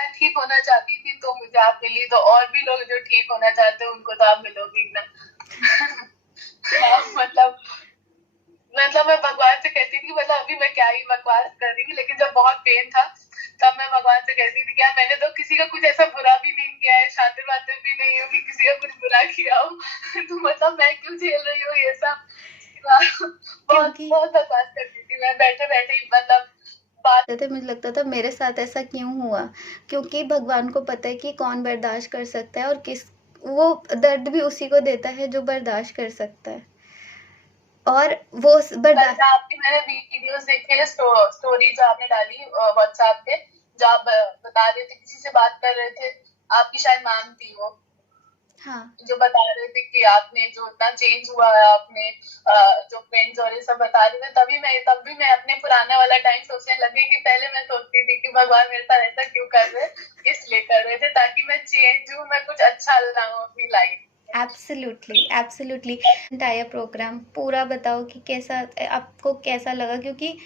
मैं ठीक होना चाहती थी तो मुझे आप मिली, तो और भी लोग जो ठीक होना चाहते हैं उनको तो आप मिलोगी ना। हाँ, मतलब मैं भगवान से कहती थी, मतलब अभी मैं क्या ही बकवास कर रही हूँ, लेकिन जब बहुत पेन था तब मैं भगवान से कहती थी कि यार मैंने तो किसी का कुछ ऐसा बुरा भी नहीं किया है, शातिर वातिर भी नहीं हूँ कि किसी का कुछ बुरा किया हो। तो मतलब मैं क्यों झेल रही हूँ ये सब। बहुत क्योंकि बहुत बकवास करती थी मैं, बैठे बैठे ही मतलब बात। तो मुझे लगता था मेरे साथ ऐसा क्यों हुआ, क्योंकि भगवान को पता है कि कौन बर्दाश्त कर सकता है और किस, वो दर्द भी उसी को देता है जो बर्दाश्त कर सकता है, और वो कल बर्दाश्त। आपकी मैंने वीडियोस देखी है, स्टोरी जो आपने डाली व्हाट्सएप पे, जो आप बता रहे थे किसी से बात कर रहे थे, आपकी शायद मैम थी वो, हाँ, जो बता रहे थे कि आपने जो इतना चेंज हुआ है, आपने जो फ्रेंड्स और ये सब बता रहे थे, तब भी मैं अपने पुराने वाला टाइम सोचने लगी कि पहले मैं सोचती थी कि भगवान मेरे साथ ऐसा क्यों कर रहे, इसलिए कर रहे थे ताकि मैं चेंज हूँ, मैं कुछ अच्छा लाऊं अपनी life. Absolutely absolutely. Entire programme पूरा बताओ कि कैसा, आपको कैसा लगा, क्योंकि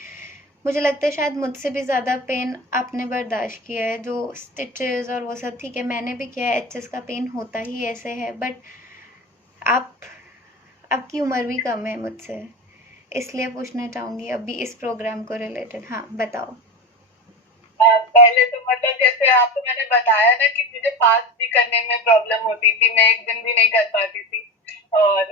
मुझे लगता है शायद मुझसे भी ज़्यादा पेन आपने बर्दाश्त किया है, जो स्टिचेस और वो सब ठीक है, मैंने भी किया है, एचएस का पेन होता ही ऐसे है, बट आप, आपकी उम्र भी कम है मुझसे, इसलिए पूछना चाहूँगी अभी इस प्रोग्राम को रिलेटेड। हाँ बताओ। पहले तो मतलब जैसे आपको मैंने बताया ना कि मुझे पास भी करने में प्रॉब्लम होती थी, मैं एक दिन भी नहीं कर पाती थी। और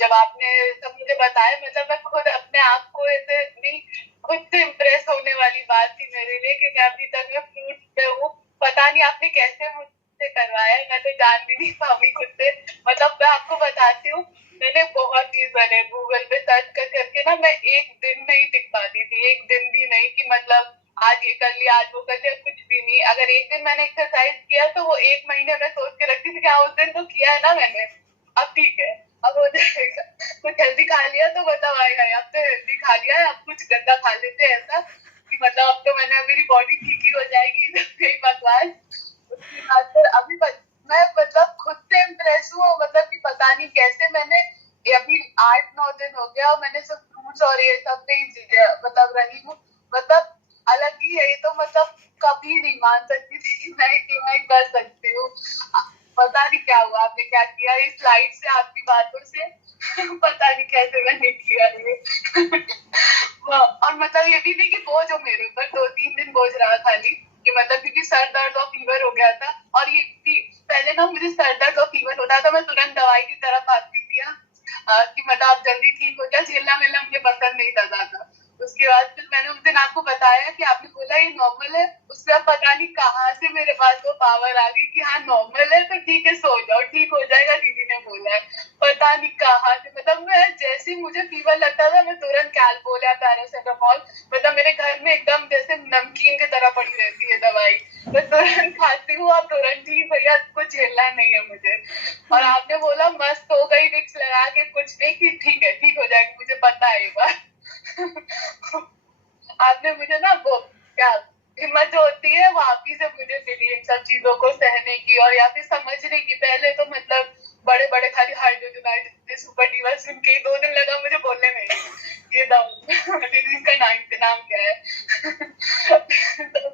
जब आपने सब मुझे बताया, मतलब मैं खुद अपने आप को ऐसे इतनी खुद से इम्प्रेस होने वाली बात थी मेरे लिए कि मैं अभी तक मैं फ्रूट पे हूँ। पता नहीं आपने कैसे मुझसे करवाया, मैं तो जान भी नहीं पाऊंगी खुद से। मतलब मैं आपको बताती हूँ, मैंने बहुत चीज बने गूगल पे सर्च कर करके ना, मैं एक दिन नहीं टिक पाती थी, एक दिन भी नहीं कि मतलब आज ये कर लिया, आज वो कर लिया, कुछ भी नहीं। अगर एक दिन मैंने एक्सरसाइज किया तो वो एक महीने में सोच के रखती थी कि हाँ उस दिन तो किया है ना मैंने, अब ठीक है, अब हो जाएगा। कुछ हेल्दी खा लिया तो मतलब आएगा, अब तो हेल्दी खा लिया है, अब कुछ गंदा खा लेते हैं ऐसा कि मतलब अब तो मैंने मेरी बॉडी ठीक ही हो जाएगी। यही बकवास। उसके बाद फिर मैं मतलब खुद से इम्प्रेस हूँ, मतलब कि पता नहीं कैसे मैंने अभी 8-9 दिन हो गया और मैंने सब फ्रूट्स और ये सब पे मतलब रही हूँ। मतलब अलग ही है ये तो, मतलब कभी नहीं मान सकती थी कि मैं कर सकती हूँ। पता नहीं क्या हुआ, आपने क्या किया इस लाइफ से, आपकी बातों से। पता नहीं कैसे मैंने किया ये। और मतलब ये भी नहीं कि बोझ हो मेरे ऊपर, 2-3 दिन बोझ रहा खाली कि मतलब क्योंकि सर दर्द और फीवर हो गया था। और ये भी पहले ना मुझे सर दर्द और फीवर होता था, मैं तुरंत दवाई की तरफ आती थी कि मतलब आप जल्दी ठीक हो जाए, झेलना मिलना मुझे पसंद नहीं था ज्यादा। उसके बाद फिर मैंने उस दिन आपको बताया कि आपने बोला ये नॉर्मल है, उसके बाद पता नहीं कहाँ से मेरे पास वो पावर आ गई कि हाँ नॉर्मल है तो ठीक है, सो जाओ, ठीक हो जाएगा, दीदी ने बोला है। पता नहीं कहाँ से, मतलब मैं जैसे ही मुझे फीवर लगता था मैं तुरंत कैलपोल या पैरासिटामोल, मतलब मेरे घर में एकदम जैसे नमकीन की तरह पड़ी रहती है दवाई, मैं तुरंत खाती हूँ और तुरंत ठीक, भैया कुछ झेलना नहीं है मुझे। और हाँ, आपने बोला मस्त हो गई, विक्स लगा के कुछ नहीं कि ठीक है, ठीक हो जाएगी, मुझे पता है ये बात। आपने मुझे ना वो क्या हिम्मत जो होती है वो आप ही से मुझे मिली इन सब चीजों को सहने की, और या फिर समझने की। पहले तो मतलब बड़े बड़े खाली हाइड्रोजन सुपर डीवा सुन के 2 दिन लगा मुझे बोलने में ये दम। दीदी का नाम क्या है। तो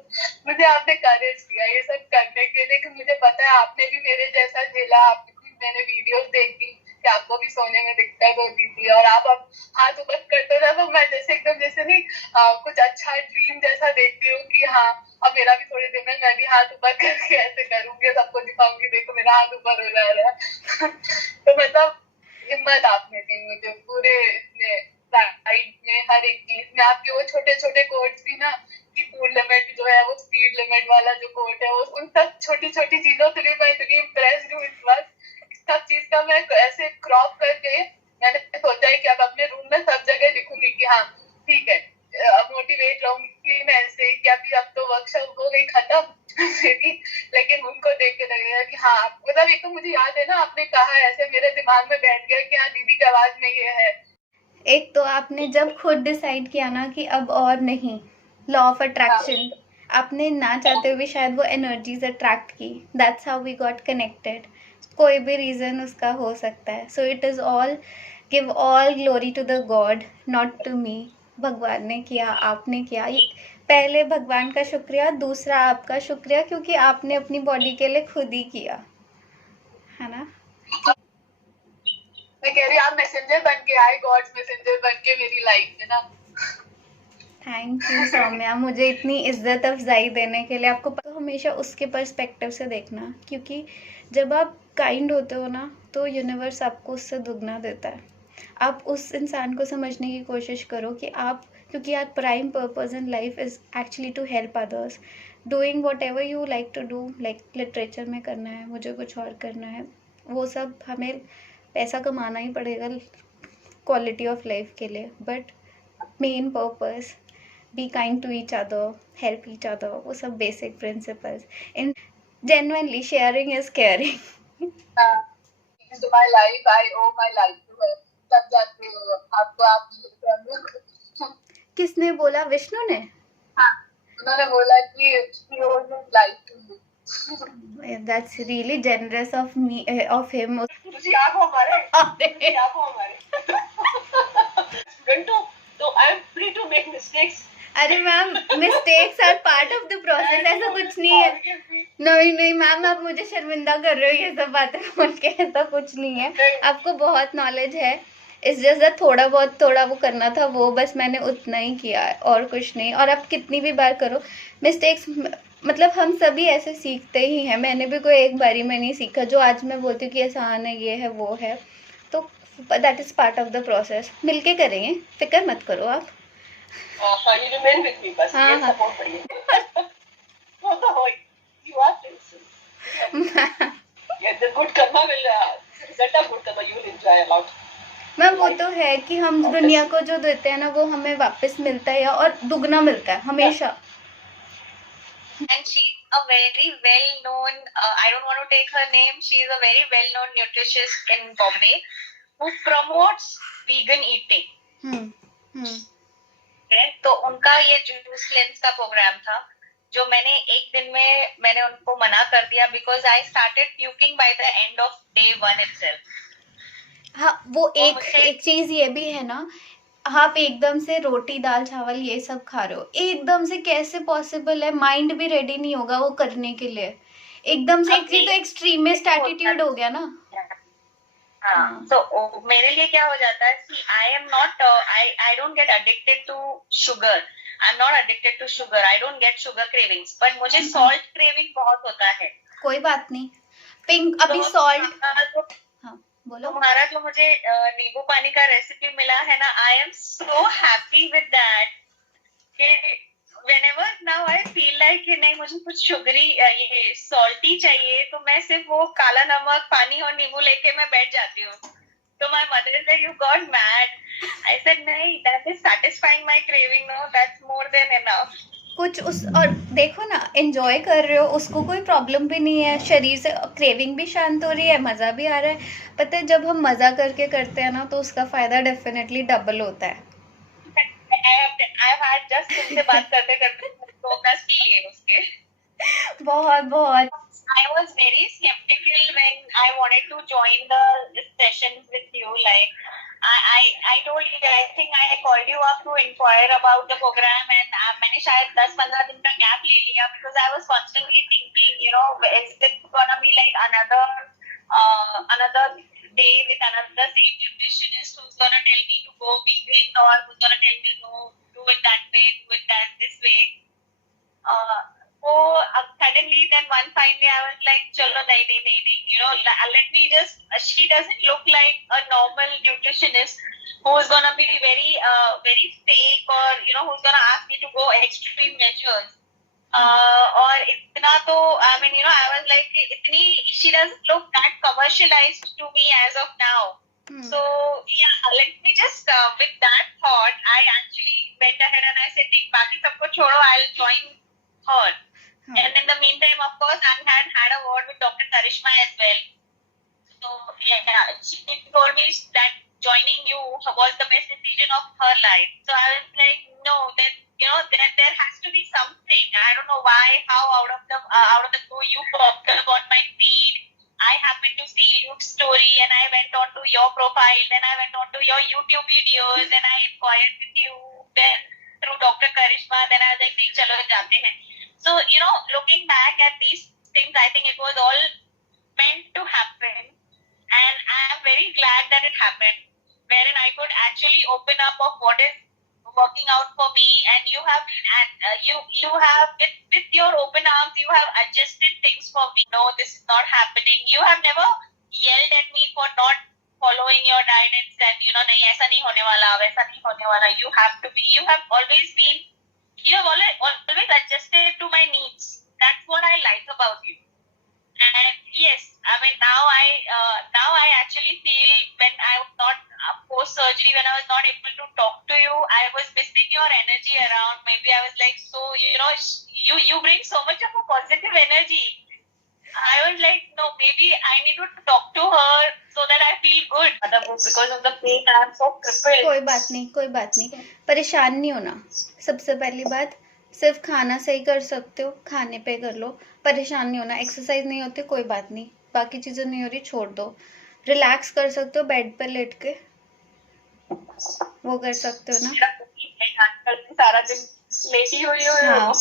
मुझे आपने करेज दिया ये सब करने के लिए, कि मुझे पता है आपने भी मेरे जैसा झेला, आपकी भी मैंने वीडियोस देखी कि आपको भी सोने में दिक्कत होती थी, और आप अब हाथ ऊपर करते थे तो मैं जैसे एकदम जैसे नहीं कुछ अच्छा ड्रीम जैसा देखती हूँ कि हाँ अब मेरा भी थोड़े दिन में मैं भी हाथ ऊपर करके ऐसे करूंगी, सबको दिखाऊंगी देखो मेरा हाथ ऊपर हो जा रहा है। तो मतलब हिम्मत आपने दी मुझे पूरे इसमें राइड में, हर एक चीज में। आपके वो छोटे छोटे कोड्स भी ना, कि पूल लिमिट जो है वो स्पीड लिमिट वाला जो कोड है, वो उन सब छोटी छोटी चीजों से भी मैं इतनी इम्प्रेस्ड हूँ इस बार। सब चीज का मैं ऐसे क्रॉप करके मैंने सोचा है कि अब अपने रूम में सब जगह लिखूंगी कि हाँ ठीक है, मोटिवेट रहूंगी मैं ऐसे कि अभी अब तो वर्कशॉप हो गई खत्म मेरी, लेकिन उनको देख के लगेगा कि हाँ, मतलब एक तो मुझे याद है ना आपने कहा ऐसे मेरे दिमाग में बैठ गया कि हाँ दीदी की आवाज में ये है। एक तो आपने जब खुद डिसाइड किया ना कि अब और नहीं, लॉ ऑफ हाँ, अट्रैक्शन, आपने ना चाहते हुए शायद वो एनर्जीज अट्रैक्ट की, that's how we got connected. कोई भी रीज़न उसका हो सकता है, so it is all, give all glory to the God, not to me. भगवान ने किया, आपने किया, ये पहले भगवान का शुक्रिया, दूसरा आपका शुक्रिया, क्योंकि आपने अपनी बॉडी के लिए खुद ही किया है ना। मैं कह रही आप मैसेंजर बन के आए, गॉड्स मैसेंजर बन के मेरी लाइफ में ना। थैंक यू सौम्या, मुझे इतनी इज्जत अफजाई देने के लिए। आपको तो हमेशा उसके पर्सपेक्टिव से देखना, क्योंकि जब आप काइंड होते हो ना तो यूनिवर्स आपको उससे दुगना देता है। आप उस इंसान को समझने की कोशिश करो कि आप, क्योंकि यार prime purpose in life is actually to help others, doing whatever you like to do, like literature में करना है, मुझे कुछ और करना है, वो सब हमें पैसा कमाना ही पड़ेगा क्वालिटी ऑफ लाइफ के लिए, but main purpose, be kind to each other, help each other, वो सब basic principles. In genuinely sharing is caring. To my life, I owe my life to her. तब जाके आपको आप किसने बोला? विष्णु ने? हाँ, उन्होंने बोला कि she owes his life to you. That's really generous of me, of him. तुझे आप हो हमारे, तुझे आप हो हमारे। स्टूडेंट हो तो I am free to make mistakes. अरे ma'am, mistakes are part of the process, ऐसा कुछ नहीं है। नहीं नहीं मैम, आप मुझे शर्मिंदा कर रहे हो ये सब बातें बोल के, ऐसा कुछ नहीं है। आपको बहुत नॉलेज है, इस जैसा थोड़ा वो करना था, वो बस मैंने उतना ही किया है और कुछ नहीं। और आप कितनी भी बार करो मिस्टेक्स, मतलब हम सभी ऐसे सीखते ही हैं। मैंने भी कोई एक बारी में नहीं सीखा जो आज मैं बोलती हूँ कि आसान है, ये है, वो है, तो that is part of the process. मिलके करेंगे, फिक्र मत करो आप। You remain with me, बस ये सपोर्ट करिए। You are princess. Yeah, the good karma will result of good karma you will enjoy a lot. Ma'am वो तो है कि हम दुनिया को जो देते हैं ना वो हमें वापस मिलता है, और दुगना मिलता है हमेशा। And she's a very well known, I don't want to take her name, she is a very well known nutritionist in Bombay who promotes vegan eating. तो उनका ये जूस क्लेंस का प्रोग्राम था जो मैंने एक दिन में मैंने उनको मना कर दिया because I started puking by the end of day 1 itself. हाँ, वो एक चीज ये भी है ना, आप एकदम से रोटी दाल चावल ये सब खा रहे हो, एकदम से कैसे पॉसिबल है? माइंड भी रेडी नहीं होगा वो करने के लिए, एकदम से एक तो एक्सट्रीमिस्ट एटीट्यूड हो गया ना। हाँ, तो मेरे लिए क्या हो जाता है, see I am not, I don't get addicted to sugar, I am not addicted to sugar, I don't get sugar cravings, but मुझे सॉल्ट क्रेविंग बहुत होता है। कोई बात नहीं, पिंक अभी सॉल्ट। हाँ बोलो। तुम्हारा जो मुझे नींबू पानी का रेसिपी मिला है ना, I am so happy with that कि whenever now I feel like कि नहीं मुझे कुछ शुगरी ये सॉल्टी चाहिए, तो मैं सिर्फ वो काला नमक पानी और नींबू लेके मैं बैठ जाती हूँ। तो my mother is like, you got mad. I said नहीं, that is satisfying my craving, no, that's more than enough. कुछ उस, और देखो ना, एंजॉय कर रहे हो, उसको कोई प्रॉब्लम भी नहीं है, शरीर से क्रेविंग भी शांत हो रही है, मज़ा भी आ रहा है। पता है जब हम मज़ा करके करते हैं ना तो उसका फ़ायदा डेफिनेटली डबल होता है। I've had just तुमसे बात करते करते तो प्लस पी लिए उसके। बहुत I was very skeptical when I wanted to join the sessions with you. Like I told you, I think I called you up to inquire about the program, and मैंने शायद 10-15 दिन का gap ले लिया because I was constantly thinking, you know, is it gonna be like another day with another same nutritionist who's gonna tell me to go vegan, or who's gonna tell me no, do it that way, do it this way. So suddenly then one finally I was like, chalo nahi, you know, let me just, she doesn't look like a normal nutritionist who's gonna be very fake, or you know, who's gonna ask me to go extreme measures. और इतना तो I mean, you know, I was like, इतनी, she doesn't look that commercialized to me as of now. So yeah, let me just with that thought, I actually went ahead and I said, बाकी सबको छोड़ो, I'll join her. And in the meantime, of course, I had a word with Dr. Karishma as well. So yeah, she told me that joining you was the best decision of her life. So I was like, no, then you know, there has to be something. I don't know why, how out of the blue you popped up on my feed. I happened to see Luke's story, and I went on to your profile, then I went on to your YouTube videos, and I inquired with you. Then through Dr. Karishma, then I was like, नहीं चलो जाते हैं. So looking back at these things, I think it was all meant to happen, and I am very glad that it happened, wherein I could actually open up of what is working out for me, and you have been you have with your open arms, you have adjusted things for me. No, this is not happening. You have never yelled at me for not following your guidance, and नहीं ऐसा नहीं होने वाला, वैसा नहीं होने वाला. You have always been, you have always adjusted to my needs. That's what I like about you. And yes, I mean now I actually feel when I was not post surgery, when I was not able to talk to you, I was missing your energy around. Maybe I was like, so you bring so much of a positive energy. I was like, no, maybe I need to talk to her so that I feel good. Because of the pain, I am so crippled. कोई बात नहीं, परेशान नहीं होना. सबसे पहली बात, सिर्फ खाना सही कर सकते हो, खाने पे कर लो. परेशान नहीं होना. एक्सरसाइज नहीं होती, कोई बात नहीं. बाकी चीज़ें नहीं हो रही, छोड़ दो. रिलैक्स कर सकते हो बेड पे लेट के, वो कर सकते हो ना. सारा दिन लेटी हुई हो. हाँ,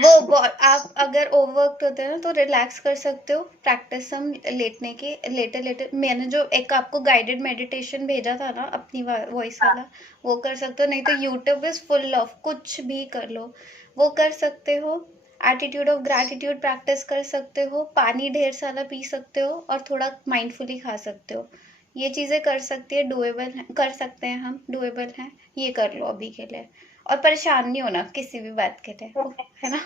वो आप अगर ओवरवर्क होते हैं ना तो रिलैक्स कर सकते हो. प्रैक्टिस हम लेटने की, लेटे मैंने जो एक आपको गाइडेड मेडिटेशन भेजा था ना अपनी वॉइस वाला, वो कर सकते हो. नहीं तो यूट्यूब इज फुल ऑफ, कुछ भी कर लो, वो कर सकते हो. एटीट्यूड ऑफ ग्रैटिट्यूड प्रैक्टिस कर सकते हो. पानी ढेर सारा पी सकते हो और थोड़ा माइंडफुली खा सकते हो. ये चीज़ें कर सकती है, डुएबल है, कर सकते हैं हम, डुएबल हैं. ये कर लो अभी के लिए, और परेशान नहीं होना किसी भी बात के लिए, है ना.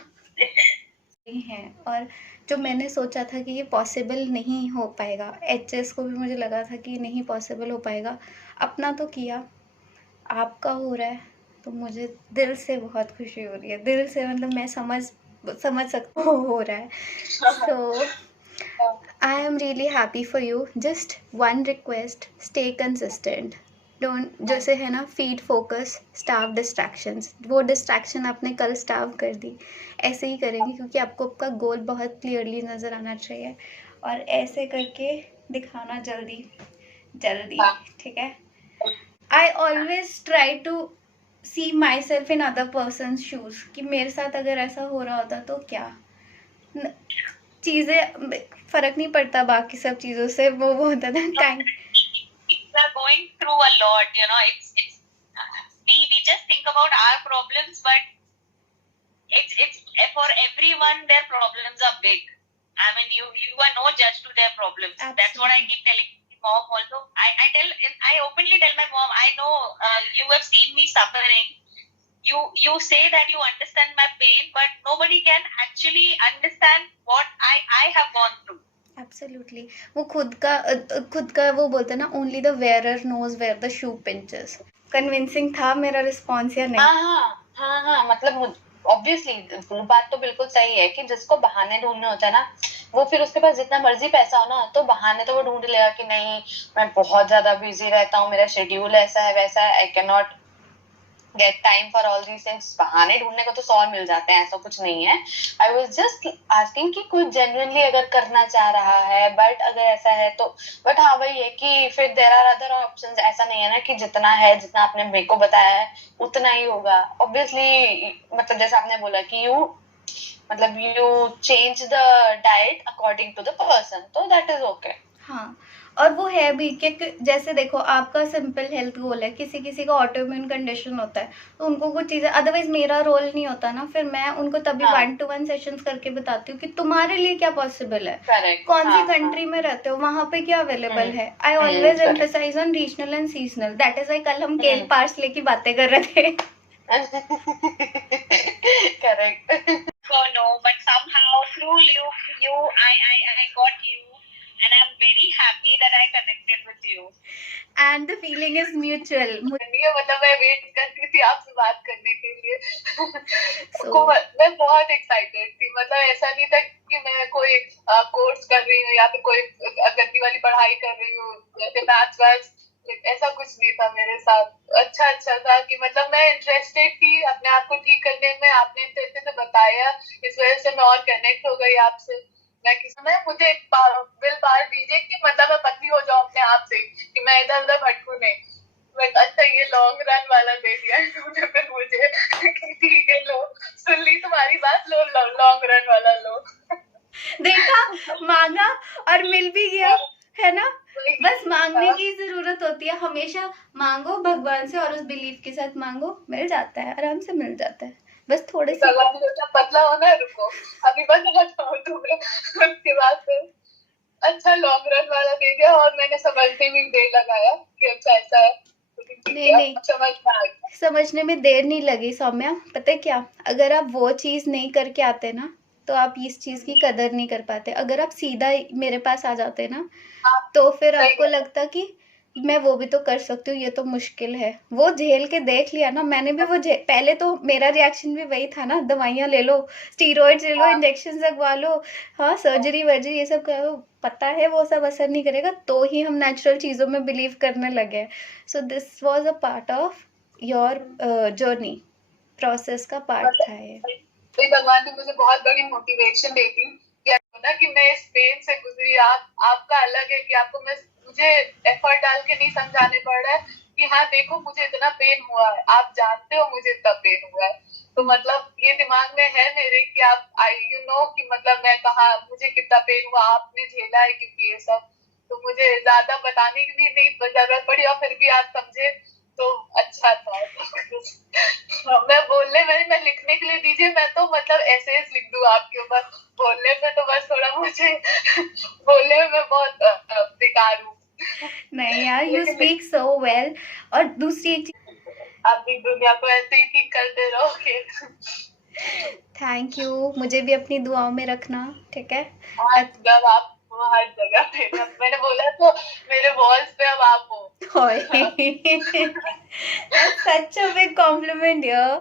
है. और जो मैंने सोचा था कि ये पॉसिबल नहीं हो पाएगा, एचएस को भी मुझे लगा था कि नहीं पॉसिबल हो पाएगा. अपना तो किया, आपका हो रहा है, तो मुझे दिल से बहुत खुशी हो रही है. दिल से, मतलब मैं समझ सकती हूँ हो रहा है. सो I am really happy for you. Just one request, stay consistent. Don't, जैसे है ना, फीड फोकस, स्टाफ डिस्ट्रैक्शंस. वो डिस्ट्रैक्शन आपने कल स्टाफ कर दी, ऐसे ही करेंगे क्योंकि आपको आपका गोल बहुत क्लियरली नज़र आना चाहिए. और ऐसे करके दिखाना जल्दी, ठीक है. I always try to see myself in other person shoes, कि मेरे साथ अगर ऐसा हो रहा होता तो क्या. चीज़ें फर्क नहीं पड़ता बाकी सब चीज़ों से, वो होता था time. We are going through a lot, it's we just think about our problems, but it's for everyone their problems are big. I mean, you are no judge to their problems. Absolutely. That's what I keep telling my mom also. I openly tell my mom, I know you have seen me suffering. You say that you understand my pain, but nobody can actually understand what I have gone through. Absolutely. वो खुद का वो बोलते हैं ना, only the wearer knows where the shoe pinches. Convincing था मेरा response या नहीं? हाँ, मतलब ऑब्वियसली वो बात तो बिल्कुल सही है कि जिसको बहाने ढूंढने होता है ना, वो फिर उसके पास जितना मर्जी पैसा हो ना, तो बहाने तो वो ढूंढ लेगा कि नहीं, मैं बहुत ज्यादा बिजी रहता हूँ, मेरा शेड्यूल ऐसा है वैसा है, I can not get time for all these things. बहाने ढूंढने को तो 100 मिल जाते हैं, ऐसा कुछ नहीं है. आई वाज जस्ट आस्किंग कि कोई जेन्युइनली अगर करना चाह रहा है, बट अगर ऐसा है तो, बट हाँ वही है कि फिर देयर आर अदर ऑप्शंस. ऐसा नहीं है ना कि जितना आपने मेरे को बताया है उतना ही होगा. ऑब्वियसली मतलब जैसे आपने बोला कि you change the diet according to the person, तो दैट इज ओके. हाँ, और वो है भी कि जैसे देखो, आपका सिंपल हेल्थ गोल है, किसी का ऑटोइम्यून कंडीशन होता है, तो उनको कुछ चीज़ें, अदरवाइज मेरा रोल नहीं होता ना, फिर मैं उनको तभी 1-to-1 सेशंस करके बताती हूँ कि तुम्हारे लिए क्या पॉसिबल है. Correct. कौन सी कंट्री में रहते हो, वहाँ पे क्या अवेलेबल है. I always emphasise on regional and seasonal. That is why कल हम केल पार्सले की बातें कर रहे थे. Correct. So no, but somehow through you I got you, and I'm very happy that I connected with you. And the feeling is mutual. मतलब मैं वेट करती थी आपसे बात करने के लिए. मैं बहुत एक्साइटेड थी. मतलब ऐसा नहीं था कि मैं कोई कोर्स कर रही हूँ या फिर कोई गद्दी वाली पढ़ाई कर रही हूँ, जैसे मैथ्स वैथ्स, ऐसा कुछ नहीं था मेरे साथ. अच्छा था कि मतलब मैं इंटरेस्टेड थी अपने आप को ठीक करने में. आपने अच्छे से बताया, इस वजह से मैं और कनेक्ट हो गई आपसे. मुझे एक विल पावर दीजिए कि मतलब मैं पतली हो जाऊं अपने आप से, कि मैं इधर उधर भटकूं नहीं. बट अच्छा ये लॉन्ग रन वाला दे दिया है तूने फिर मुझे कि ठीक है लो, सुन ली तुम्हारी बात, लो लॉन्ग रन वाला लो। देखा, मांगा और मिल भी गया, है ना। बस मांगने की जरूरत होती है, हमेशा मांगो भगवान से और उस बिलीफ के साथ मांगो, मिल जाता है, आराम से मिल जाता है, बस थोड़े से। भगवान सोचा पतला होना है, रुको अभी बताता हूँ तुम्हें। उसके बाद फिर अच्छा लॉन्ग रन वाला दे दिया और मैंने समझने में देर लगाया कि अच्छा ऐसा है। नहीं, समझ में आ गया। समझने में देर नहीं लगी सौम्या, पता है क्या, अगर आप वो चीज़ नहीं करके आते ना तो आप इस चीज़ की कदर नहीं कर पाते। अगर आप सीधा मेरे पास आ जाते ना आप तो फिर सही आपको कह रहे लगता कि मैं वो भी तो कर सकती हूँ, ये तो मुश्किल है। वो झेल के देख लिया ना मैंने भी, वो पहले तो मेरा रिएक्शन भी वही था ना, दवाइयाँ ले लो, स्टीरॉइड्स ले लो, हाँ। इंजेक्शन लगवा लो, हाँ सर्जरी वर्जरी ये सब करो, पता है वो सब असर नहीं करेगा, तो ही हम नेचुरल चीज़ों में बिलीव करने लगे। So this was a part of your journey, process का पार्ट था ये। तो भगवान ने मुझे बहुत बड़ी मोटिवेशन दी थी ना कि मैं इस पेन से गुजरी। आपका अलग है कि आपको मुझे एफर्ट डाल के नहीं समझाने पड़ रहा है कि हाँ देखो मुझे इतना पेन हुआ है, आप जानते हो मुझे इतना पेन हुआ है, तो मतलब ये दिमाग में है मेरे कि आप यू नो कि मतलब मैं कहा मुझे कितना पेन हुआ, आपने झेला है क्योंकि ये सब, तो मुझे ज्यादा बताने की भी नहीं जरूरत पड़ी और फिर भी आप समझे तो अच्छा था। मैं बोलने में, मैं लिखने के लिए दीजिए, मैं तो मतलब ऐसे लिख दूं आपके ऊपर, बोलने पे तो बस थोड़ा मुझे बोलने में मैं बहुत बेकार हूँ। नहीं यार, यू स्पीक सो वेल। और दूसरी एक आप भी दुनिया को ऐसे ही ठीक करते रहोगे। थैंक यू, मुझे भी अपनी दुआओं में रखना, ठीक है। जब आप हर जगह पे, मैंने बोला तो मेरे वॉल्स पे अब आप हो। That's such a big compliment, yeah.